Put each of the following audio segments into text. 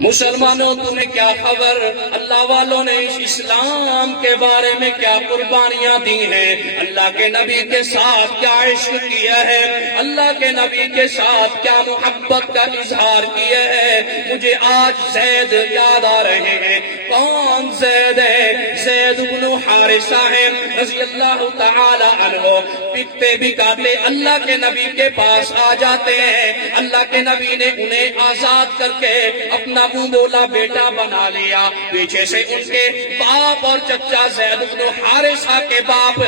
مسلمانوں تمہیں کیا خبر، اللہ والوں نے اس اسلام کے بارے میں کیا قربانیاں دی ہیں، اللہ کے نبی کے ساتھ کیا عشق کیا ہے، اللہ کے نبی کے ساتھ کیا محبت کا اظہار کیا ہے۔ مجھے آج زید یاد آ رہے ہیں۔ کون زید ہے؟ زید بن حارثہ ہے رضی اللہ تعالی عنہ۔ پتے بھی کاٹے اللہ کے نبی کے پاس آ جاتے ہیں، اللہ کے نبی نے انہیں آزاد کر کے اپنا بولا بیٹا بنا لیا۔ پیچھے سے ان کے باپ اور چچا زید بن حارثہ کے باپ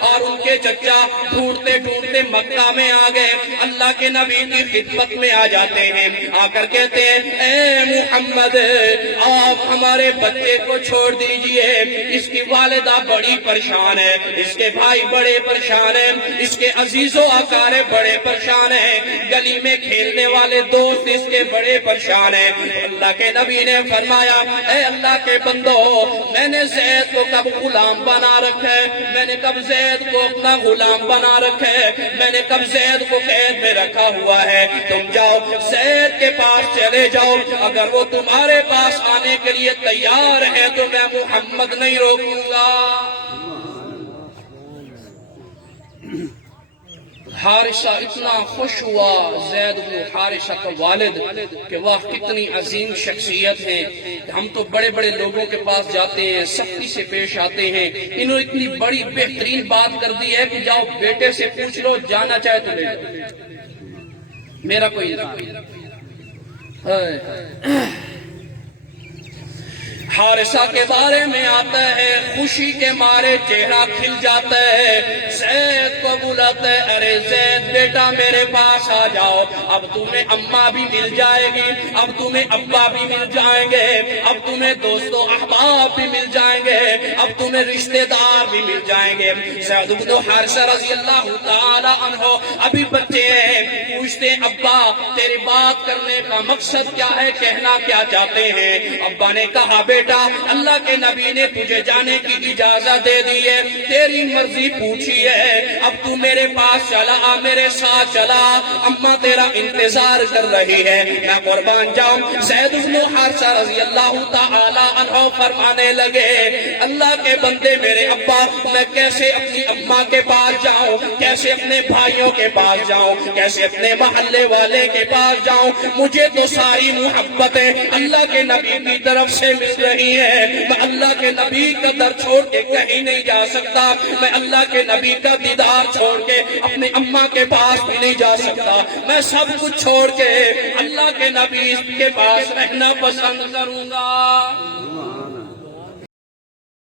اور ان کے چچا ڈھونڈتے ڈھونڈتے مکہ میں آ گئے، اللہ کے نبی کی خدمت میں آ جاتے ہیں، آ کر کہتے ہیں اے محمد آپ ہمارے بچے کو چھوڑ دیجئے، اس کی والدہ بڑی پریشان ہے، اس کے بھائی بڑے پریشان ہیں، اس کے عزیز و اقارب بڑے پریشان ہیں، گلی میں کھیلنے والے دوست اس کے بڑے پریشان ہیں۔ اللہ کے نبی نے فرمایا اے اللہ کے بندو، میں نے زید کو کب غلام بنا رکھا ہے، میں نے کب زید کو اپنا غلام بنا رکھا ہے، میں نے کب زید کو قید میں رکھا ہوا ہے، تم جاؤ زید کے پاس چلے جاؤ، اگر وہ تمہارے پاس آنے کے لیے تیار ہے تو میں محمد نہیں روکوں گا۔ حارثہ اتنا خوش ہوا زید بن حارثہ کا والد کہ واہ کتنی عظیم شخصیت ہیں، ہم تو بڑے بڑے لوگوں کے پاس جاتے ہیں، سختی سے پیش آتے ہیں، انہوں نے اتنی بڑی بہترین بات کر دی ہے کہ جاؤ بیٹے سے پوچھ لو، جانا چاہے تو لے جاؤ، میرا کوئی حارثہ کے بارے میں آتا ہے، خوشی کے مارے چہرہ کھل جاتا ہے، زید کو بلاتا ہے ارے زید بیٹا میرے پاس آ جاؤ، اب تمہیں اماں بھی مل جائے گی، اب تمہیں ابا بھی مل جائیں گے، اب تمہیں دوست و احباب بھی مل جائیں گے، اب تمہیں رشتہ دار بھی مل جائیں گے۔ زید بن حارثہ رضی اللہ تعالی عنہ ابھی بچے ہیں، پوچھتے ابا تیری بات کرنے کا مقصد کیا ہے، کہنا کیا چاہتے ہیں؟ ابا نے کہا بیٹا اللہ کے نبی نے تجھے جانے کی اجازت دے دی ہے، تیری مرضی پوچھی ہے، اب تو میرے پاس چلا، میرے ساتھ چلا، اماں تیرا انتظار کر رہی ہے، میں قربان جاؤں۔ زید بن حارثہ رضی اللہ تعالی عنہ فرمانے لگے اللہ کے بندے میرے ابا میں کیسے اپنی اماں کے پاس جاؤں، کیسے اپنے بھائیوں کے پاس جاؤں، کیسے اپنے محلے والے کے پاس جاؤں، مجھے تو ساری محبتیں اللہ کے نبی کی طرف سے مل رہی ہے، میں اللہ کے نبی کا در چھوڑ کے کہیں نہیں جا سکتا، میں اللہ کے نبی کا دیدار چھوڑ کے اپنے اماں کے پاس بھی نہیں جا سکتا، میں سب کچھ چھوڑ کے اللہ کے نبی کے پاس رہنا پسند کروں گا۔